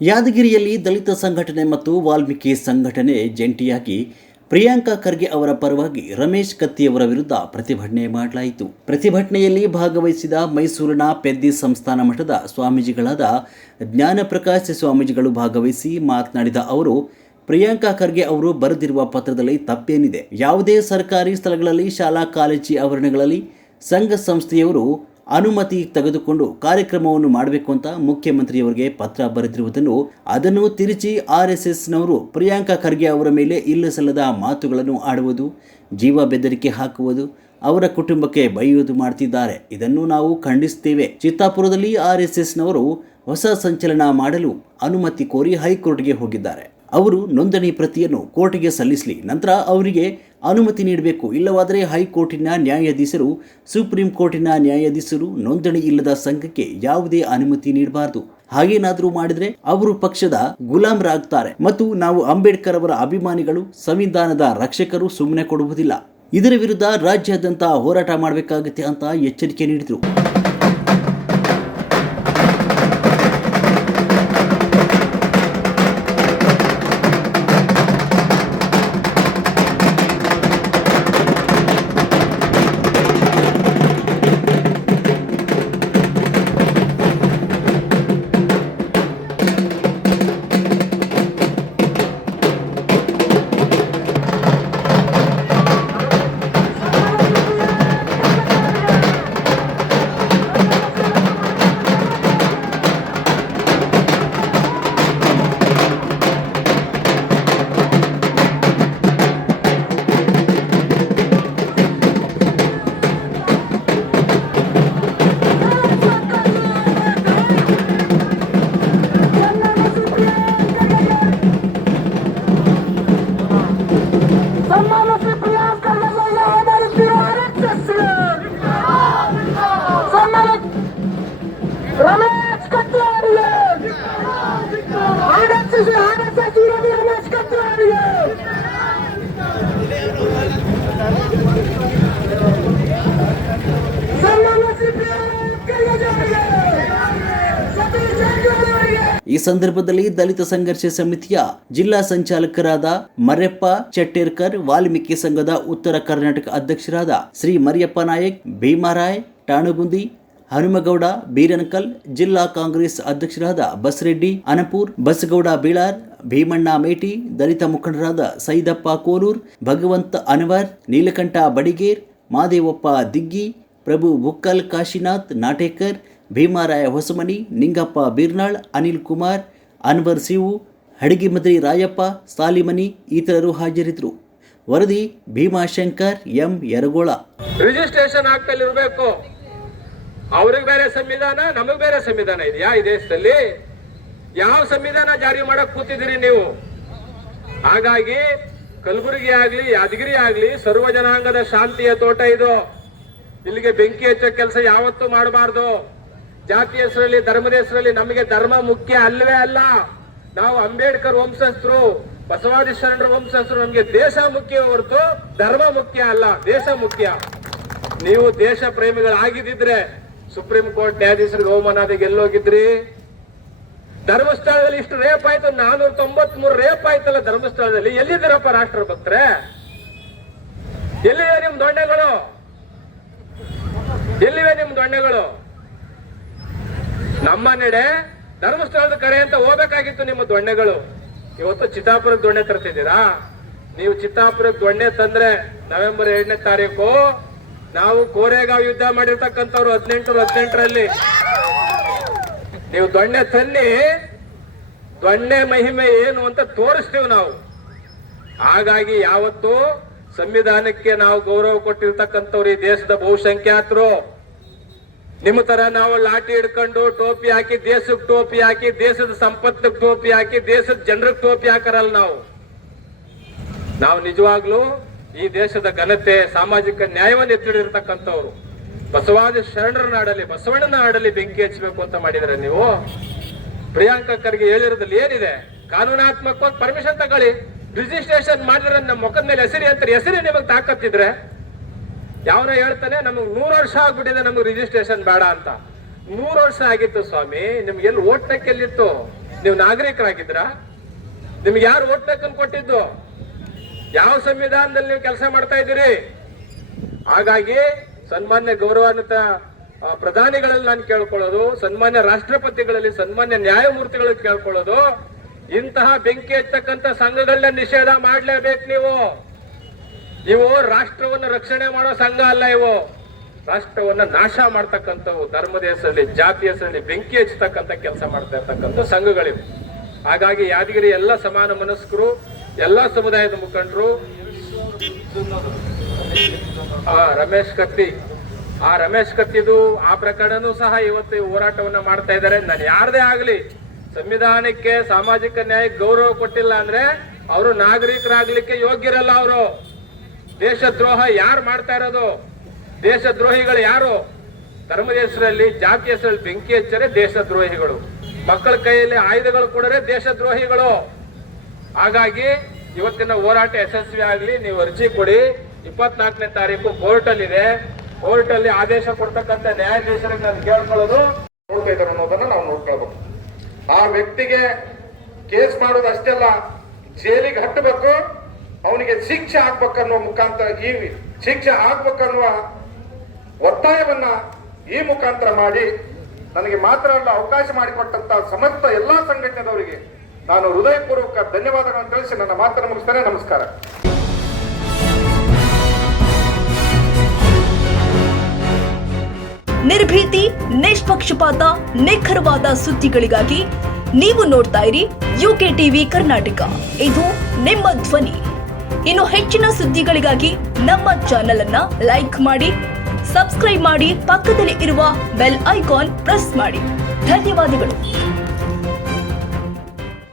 ಯಾದಗಿರಿಯಲ್ಲಿ ದಲಿತ ಸಂಘಟನೆ ಮತ್ತು ವಾಲ್ಮೀಕಿ ಸಂಘಟನೆ ಜಂಟಿಯಾಗಿ ಪ್ರಿಯಾಂಕಾ ಖರ್ಗೆ ಅವರ ಪರವಾಗಿ ರಮೇಶ್ ಕತ್ತಿಯವರ ವಿರುದ್ಧ ಪ್ರತಿಭಟನೆ ಮಾಡಲಾಯಿತು. ಪ್ರತಿಭಟನೆಯಲ್ಲಿ ಭಾಗವಹಿಸಿದ ಮೈಸೂರಿನ ಪೆದ್ದಿ ಸಂಸ್ಥಾನ ಮಠದ ಸ್ವಾಮೀಜಿಗಳಾದ ಜ್ಞಾನಪ್ರಕಾಶ್ ಸ್ವಾಮೀಜಿಗಳು ಭಾಗವಹಿಸಿ ಮಾತನಾಡಿದ ಅವರು, ಪ್ರಿಯಾಂಕಾ ಖರ್ಗೆ ಅವರು ಬರೆದಿರುವ ಪತ್ರದಲ್ಲಿ ತಪ್ಪೇನಿದೆ. ಯಾವುದೇ ಸರ್ಕಾರಿ ಸ್ಥಳಗಳಲ್ಲಿ, ಶಾಲಾ, ಕಾಲೇಜಿ ಆವರಣಗಳಲ್ಲಿ ಸಂಘ ಸಂಸ್ಥೆಯವರು ಅನುಮತಿ ತೆಗೆದುಕೊಂಡು ಕಾರ್ಯಕ್ರಮವನ್ನು ಮಾಡಬೇಕು ಅಂತ ಮುಖ್ಯಮಂತ್ರಿಯವರಿಗೆ ಪತ್ರ ಬರೆದಿರುವುದನ್ನು ಅದನ್ನು ತಿರುಚಿ ಆರ್ ಎಸ್ ಎಸ್ನವರು ಪ್ರಿಯಾಂಕಾ ಖರ್ಗೆ ಅವರ ಮೇಲೆ ಇಲ್ಲಸಲ್ಲದ ಮಾತುಗಳನ್ನು ಆಡುವುದು, ಜೀವ ಬೆದರಿಕೆ ಹಾಕುವುದು, ಅವರ ಕುಟುಂಬಕ್ಕೆ ಬೈಯುವುದು ಮಾಡ್ತಿದ್ದಾರೆ. ಇದನ್ನು ನಾವು ಖಂಡಿಸುತ್ತೇವೆ. ಚಿತ್ತಾಪುರದಲ್ಲಿ ಆರ್ ಎಸ್ ಎಸ್ನವರು ಹೊಸ ಸಂಚಲನ ಮಾಡಲು ಅನುಮತಿ ಕೋರಿ ಹೈಕೋರ್ಟ್ಗೆ ಹೋಗಿದ್ದಾರೆ. ಅವರು ನೋಂದಣಿ ಪ್ರತಿಯನ್ನು ಕೋರ್ಟ್ಗೆ ಸಲ್ಲಿಸಲಿ. ನಂತರ ಅವರಿಗೆ ಅನುಮತಿ ನೀಡಬೇಕು. ಇಲ್ಲವಾದರೆ ಹೈಕೋರ್ಟಿನ ನ್ಯಾಯಾಧೀಶರು, ಸುಪ್ರೀಂ ಕೋರ್ಟಿನ ನ್ಯಾಯಾಧೀಶರು ನೋಂದಣಿ ಇಲ್ಲದ ಸಂಘಕ್ಕೆ ಯಾವುದೇ ಅನುಮತಿ ನೀಡಬಾರದು. ಹಾಗೇನಾದರೂ ಮಾಡಿದರೆ ಅವರು ಪಕ್ಷದ ಗುಲಾಮರಾಗ್ತಾರೆ. ಮತ್ತು ನಾವು ಅಂಬೇಡ್ಕರ್ ಅವರ ಅಭಿಮಾನಿಗಳು, ಸಂವಿಧಾನದ ರಕ್ಷಕರು ಸುಮ್ಮನೆ ಕೊಡುವುದಿಲ್ಲ. ಇದರ ವಿರುದ್ಧ ರಾಜ್ಯಾದ್ಯಂತ ಹೋರಾಟ ಮಾಡಬೇಕಾಗುತ್ತೆ ಅಂತ ಎಚ್ಚರಿಕೆ ನೀಡಿದರು. ರಮೇಶ್ ಕತ್ತಿ ಅವರಿಗೆ RSS, RSS ವಿರೋಧಿ ರಮೇಶ್ ಕತ್ತಿ ಅವರಿಗೆ ಈ ಸಂದರ್ಭದಲ್ಲಿ ದಲಿತ ಸಂಘರ್ಷ ಸಮಿತಿಯ ಜಿಲ್ಲಾ ಸಂಚಾಲಕರಾದ ಮರ್ಯಪ್ಪ ಚಟ್ಟೇರ್ಕರ್ ವಾಲ್ಮೀಕಿ ಸಂಘದ ಉತ್ತರ ಕರ್ನಾಟಕ ಅಧ್ಯಕ್ಷರಾದ ಶ್ರೀ ಮರಿಯಪ್ಪ ನಾಯಕ್ ಭೀಮಾರಾಯ್ ಟಾಣಗುಂದಿ ಹನುಮಗೌಡ, ಬೀರನಕಲ್, ಜಿಲ್ಲಾ ಕಾಂಗ್ರೆಸ್ ಅಧ್ಯಕ್ಷರಾದ ಬಸರೆಡ್ಡಿ, ಅನಪೂರ್, ಬಸಗೌಡ ಬೀಳಾರ್, ಭೀಮಣ್ಣ ಮೇಟಿ, ದಲಿತ ಮುಖಂಡರಾದ ಸೈದಪ್ಪ ಕೋಲೂರ್ ಭಗವಂತ ಅನ್ವರ್, ನೀಲಕಂಠ ಬಡಿಗೇರ್, ಮಾದೇವಪ್ಪ ದಿಗ್ಗಿ, ಪ್ರಭು ಬುಕ್ಕಲ್ ಕಾಶಿನಾಥ್ ನಾಟೇಕರ್, ಭೀಮಾರಾಯ ಹೊಸಮನಿ, ನಿಂಗಪ್ಪ ಬೀರ್ನಾಳ್, ಅನಿಲ್ ಕುಮಾರ್, ಅನ್ವರ್ ಸಿವು ಹಡಗಿಮದ್ರಿ ರಾಯಪ್ಪ, ಸಾಲಿಮನಿ ಇತರರು ಹಾಜರಿದ್ದರು. ವರದಿ ಭೀಮಾಶಂಕರ್ ಎಂ ಯರಗೋಳ. ರಿಜಿಸ್ಟ್ರೇಷನ್ ಆಗ್ತಲ್ಲಿ ಇರಬೇಕು. ಅವ್ರಿಗೆ ಬೇರೆ ಸಂವಿಧಾನ, ನಮಗ್ ಬೇರೆ ಸಂವಿಧಾನ ಇದೆಯಾ ಈ ದೇಶದಲ್ಲಿ? ಯಾವ ಸಂವಿಧಾನ ಜಾರಿ ಮಾಡಕ್ ಕೂತಿದ್ದೀರಿ ನೀವು? ಹಾಗಾಗಿ ಕಲಬುರಗಿ ಆಗ್ಲಿ, ಯಾದಗಿರಿ ಆಗ್ಲಿ, ಸರ್ವ ಜನಾಂಗದ ಶಾಂತಿಯ ತೋಟ ಇದು. ಇಲ್ಲಿಗೆ ಬೆಂಕಿ ಹಚ್ಚೋ ಕೆಲಸ ಯಾವತ್ತೂ ಮಾಡಬಾರ್ದು. ಜಾತಿ ಹೆಸರಲ್ಲಿ, ಧರ್ಮದ ಹೆಸರಲ್ಲಿ ನಮಗೆ ಧರ್ಮ ಮುಖ್ಯ ಅಲ್ಲವೇ ಅಲ್ಲ. ನಾವು ಅಂಬೇಡ್ಕರ್ ವಂಶಸ್ಥರು ಬಸವಾದಿ ಶರಣರ ವಂಶಸ್ಥರು, ನಮಗೆ ದೇಶ ಮುಖ್ಯ ಹೊರತು ಧರ್ಮ ಮುಖ್ಯ ಅಲ್ಲ, ದೇಶ ಮುಖ್ಯ. ನೀವು ದೇಶ ಪ್ರೇಮಿಗಳಾಗಿದ್ದಿದ್ರೆ ಸುಪ್ರೀಂ ಕೋರ್ಟ್ ನ್ಯಾಯಾಧೀಶರಿಗೆ ಅವಮಾನಾದಾಗ ಎಲ್ಲೋಗಿದ್ರಿ ಧರ್ಮಸ್ಥಳದಲ್ಲಿ ಇಷ್ಟು ರೇಪ್ ಆಯ್ತು, ನಾನೂರ ತೊಂಬತ್ ಮೂರು ರೇಪ್ ಆಯ್ತಲ್ಲ ಧರ್ಮಸ್ಥಳದಲ್ಲಿ. ಎಲ್ಲಿದ್ದೀರಪ್ಪ ರಾಷ್ಟ್ರ ಭಕ್ತರೆ? ಎಲ್ಲಿವೆ ನಿಮ್ ದೊಣ್ಣೆಗಳು? ಎಲ್ಲಿವೆ ನಿಮ್ ದೊಣ್ಣೆಗಳು? ನಮ್ಮ ನಡೆ ಧರ್ಮಸ್ಥಳದ ಕಡೆ ಅಂತ ಹೋಗ್ಬೇಕಾಗಿತ್ತು ನಿಮ್ಮ ದೊಣ್ಣೆಗಳು. ಇವತ್ತು ಚಿತ್ತಾಪುರಕ್ಕೆ ದೊಣ್ಣೆ ತರ್ತಿದ್ದೀರಾ? ನೀವು ಚಿತ್ತಾಪುರಕ್ಕೆ ದೊಣ್ಣೆ ತಂದ್ರೆ ನವೆಂಬರ್ ಎರಡನೇ ತಾರೀಕು ನಾವು ಕೋರೆಗಾವ್ ಯುದ್ಧ ಮಾಡಿರ್ತಕ್ಕಂಥವ್ರು ಹದಿನೆಂಟು ಹದಿನೆಂಟರಲ್ಲಿ. ನೀವು ದೊಣ್ಣೆ ತನ್ನಿ, ದೊಣ್ಣೆ ಮಹಿಮೆ ಏನು ಅಂತ ತೋರಿಸ್ತೀವಿ ನಾವು. ಹಾಗಾಗಿ ಯಾವತ್ತು ಸಂವಿಧಾನಕ್ಕೆ ನಾವು ಗೌರವ ಕೊಟ್ಟಿರ್ತಕ್ಕಂಥವ್ರು ಈ ದೇಶದ ಬಹುಸಂಖ್ಯಾತರು. ನಿಮ್ಮ ತರ ನಾವು ಲಾಠಿ ಹಿಡ್ಕೊಂಡು ಟೋಪಿ ಹಾಕಿ ದೇಶಕ್ಕೆ ಟೋಪಿ ಹಾಕಿ, ದೇಶದ ಸಂಪತ್ತಿಗೆ ಟೋಪಿ ಹಾಕಿ, ದೇಶದ ಜನರಿಗೆ ಟೋಪಿ ಹಾಕರಲ್ಲ ನಾವು. ನಾವು ನಿಜವಾಗ್ಲೂ ಈ ದೇಶದ ಘನತೆ, ಸಾಮಾಜಿಕ ನ್ಯಾಯವನ್ನು ಎತ್ತಿಡಿರ್ತಕ್ಕಂಥವ್ರು ಬಸವಾದಿ ಶರಣರ ನಾಡಲ್ಲಿ, ಬಸವಣ್ಣನ ಆಡಲಿ ಬೆಂಕಿ ಹಚ್ಚಬೇಕು ಅಂತ ಮಾಡಿದ್ರೆ ನೀವು? ಪ್ರಿಯಾಂಕಾ ಖರ್ಗೆ ಹೇಳಿರೋದ್ರಲ್ಲಿ ಏನಿದೆ? ಕಾನೂನಾತ್ಮಕವಾಗಿ ಪರ್ಮಿಷನ್ ತಗೊಳ್ಳಿ. ರಿಜಿಸ್ಟ್ರೇಷನ್ ಮಾಡಿದ್ರೆ ನಮ್ಮ ಮುಖದ ಮೇಲೆ ಹೆಸರಿ ಅಂತ ಹೆಸರಿ ನಿಮಗೆ ತಾಕತ್ತಿದ್ರೆ? ಯಾವನ ಹೇಳ್ತಾನೆ, ನಮಗೆ ನೂರು ವರ್ಷ ಆಗ್ಬಿಟ್ಟಿದೆ, ನಮಗೆ ರಿಜಿಸ್ಟ್ರೇಷನ್ ಬೇಡ ಅಂತ. ನೂರು ವರ್ಷ ಆಗಿತ್ತು ಸ್ವಾಮಿ, ನಿಮ್ಗೆ ಎಲ್ಲಿ ಓಟ್ನಕ್ಕೆ ಎಲ್ಲಿತ್ತು? ನೀವು ನಾಗರಿಕರಾಗಿದ್ರ ನಿಮ್ಗೆ ಯಾರು ಓಟ್ ಬೇಕಂತ ಕೊಟ್ಟಿದ್ದು? ಯಾವ ಸಂವಿಧಾನದಲ್ಲಿ ನೀವು ಕೆಲಸ ಮಾಡ್ತಾ ಇದ್ದೀರಿ? ಹಾಗಾಗಿ ಸನ್ಮಾನ್ಯ ಗೌರವಾನ್ವಿತ ಪ್ರಧಾನಿಗಳಲ್ಲಿ ನಾನು ಕೇಳ್ಕೊಳ್ಳೋದು, ಸನ್ಮಾನ್ಯ ರಾಷ್ಟ್ರಪತಿಗಳಲ್ಲಿ ಸನ್ಮಾನ್ಯ ನ್ಯಾಯಮೂರ್ತಿಗಳಲ್ಲಿ ಕೇಳ್ಕೊಳ್ಳೋದು, ಇಂತಹ ಬೆಂಕಿ ಹಚ್ಚತಕ್ಕಂತ ಸಂಘಗಳನ್ನ ನಿಷೇಧ ಮಾಡಲೇಬೇಕು ನೀವು. ಇವು ರಾಷ್ಟ್ರವನ್ನು ರಕ್ಷಣೆ ಮಾಡೋ ಸಂಘ ಅಲ್ಲ ಇವು. ರಾಷ್ಟ್ರವನ್ನ ನಾಶ ಮಾಡ್ತಕ್ಕಂಥವು ಧರ್ಮದ ಹೆಸರಲ್ಲಿ ಜಾತಿ ಹೆಸರಲ್ಲಿ ಬೆಂಕಿ ಹಚ್ಚತಕ್ಕಂಥ ಕೆಲಸ ಮಾಡ್ತಾ ಇರ್ತಕ್ಕಂಥ ಸಂಘಗಳಿವೆ. ಹಾಗಾಗಿ ಯಾದಗಿರಿ ಎಲ್ಲ ಸಮಾನ ಮನಸ್ಕರು ಎಲ್ಲ ಸಮುದಾಯದ ಮುಖಂಡರು ರಮೇಶ್ ಕತ್ತಿ, ಆ ರಮೇಶ್ ಕತ್ತಿದು ಆ ಪ್ರಕರಣನೂ ಸಹ ಇವತ್ತು ಹೋರಾಟವನ್ನು ಮಾಡ್ತಾ ಇದ್ದಾರೆ. ನಾನು ಯಾರದೇ ಆಗಲಿ ಸಂವಿಧಾನಕ್ಕೆ ಸಾಮಾಜಿಕ ನ್ಯಾಯಕ್ಕೆ ಗೌರವ ಕೊಟ್ಟಿಲ್ಲ ಅಂದ್ರೆ ಅವರು ನಾಗರಿಕರಾಗ್ಲಿಕ್ಕೆ ಯೋಗ್ಯರಲ್ಲ ಅವರು. ದೇಶದ್ರೋಹ ಯಾರು ಮಾಡ್ತಾ ಇರೋದು? ದೇಶದ್ರೋಹಿಗಳು ಯಾರು? ಧರ್ಮದ ಹೆಸರಲ್ಲಿ, ಜಾತಿ ಹೆಸರಲ್ಲಿ ಬೆಂಕಿ ಹಚ್ಚರೆ ದೇಶದ್ರೋಹಿಗಳು. ಮಕ್ಕಳ ಕೈಯಲ್ಲಿ ಆಯುಧಗಳು ಕೊಡರೆ ದೇಶದ್ರೋಹಿಗಳು. ಹಾಗಾಗಿ ಇವತ್ತಿನ ಹೋರಾಟ ಯಶಸ್ವಿ ಆಗಲಿ, ನೀವು ಅರ್ಜಿ ಕೊಡಿ. ಇಪ್ಪತ್ನಾಲ್ಕನೇ ತಾರೀಕು ಕೋರ್ಟ್ ಅಲ್ಲಿ ಇದೆ ಕೋರ್ಟ್ ಅಲ್ಲಿ ಆದೇಶ ಕೊಡ್ತಕ್ಕಂಥ ನ್ಯಾಯಾಧೀಶರಿಗೆ ನಾನು ಕೇಳ್ಕೊಳ್ಳೋದು, ನೋಡ್ತಾ ಇದ್ದಾರೆ ಅನ್ನೋದನ್ನ ನಾವು ನೋಡ್ಕೊಳ್ಬೇಕು ಆ ವ್ಯಕ್ತಿಗೆ ಕೇಸ್ ಮಾಡೋದು ಅಷ್ಟೇ ಅಲ್ಲ ಜೈಲಿಗೆ ಹಟ್ಟಬೇಕು, ಅವನಿಗೆ ಶಿಕ್ಷೆ ಹಾಕ್ಬೇಕನ್ನುವ ಮುಖಾಂತರ ಈ ಶಿಕ್ಷೆ ಹಾಕ್ಬೇಕನ್ನುವ ಒತ್ತಾಯವನ್ನ ಈ ಮುಖಾಂತರ ಮಾಡಿ, ನನಗೆ ಮಾತ್ರ ಅಲ್ಲ, ಅವಕಾಶ ಮಾಡಿಕೊಟ್ಟಂತ ಸಮಸ್ತ ಎಲ್ಲಾ ಸಂಘಟನೆದವರಿಗೆ ನಾನು ಹೃದಯಪೂರ್ವಕ ಧನ್ಯವಾದಗಳನ್ನು ತಿಳಿಸಿ ನನ್ನ ಮಾತನ್ನು ಮುಗಿಸ್ತೇನೆ. ನಮಸ್ಕಾರ. ನಿರ್ಭೀತಿ, ನಿಷ್ಪಕ್ಷಪಾತ, ನಿಖರವಾದ ಸುದ್ದಿಗಳಿಗಾಗಿ ನೀವು ನೋಡ್ತಾ ಇರಿ ಯುಕೆ ಟಿವಿ ಕರ್ನಾಟಕ. ಇದು ನಿಮ್ಮ ಧ್ವನಿ. ಇನ್ನು ಹೆಚ್ಚಿನ ಸುದ್ದಿಗಳಿಗಾಗಿ ನಮ್ಮ ಚಾನೆಲ್ ಅನ್ನ ಲೈಕ್ ಮಾಡಿ, ಸಬ್ಸ್ಕ್ರೈಬ್ ಮಾಡಿ, ಪಕ್ಕದಲ್ಲಿ ಇರುವ ಬೆಲ್ ಐಕಾನ್ ಪ್ರೆಸ್ ಮಾಡಿ. ಧನ್ಯವಾದಗಳು.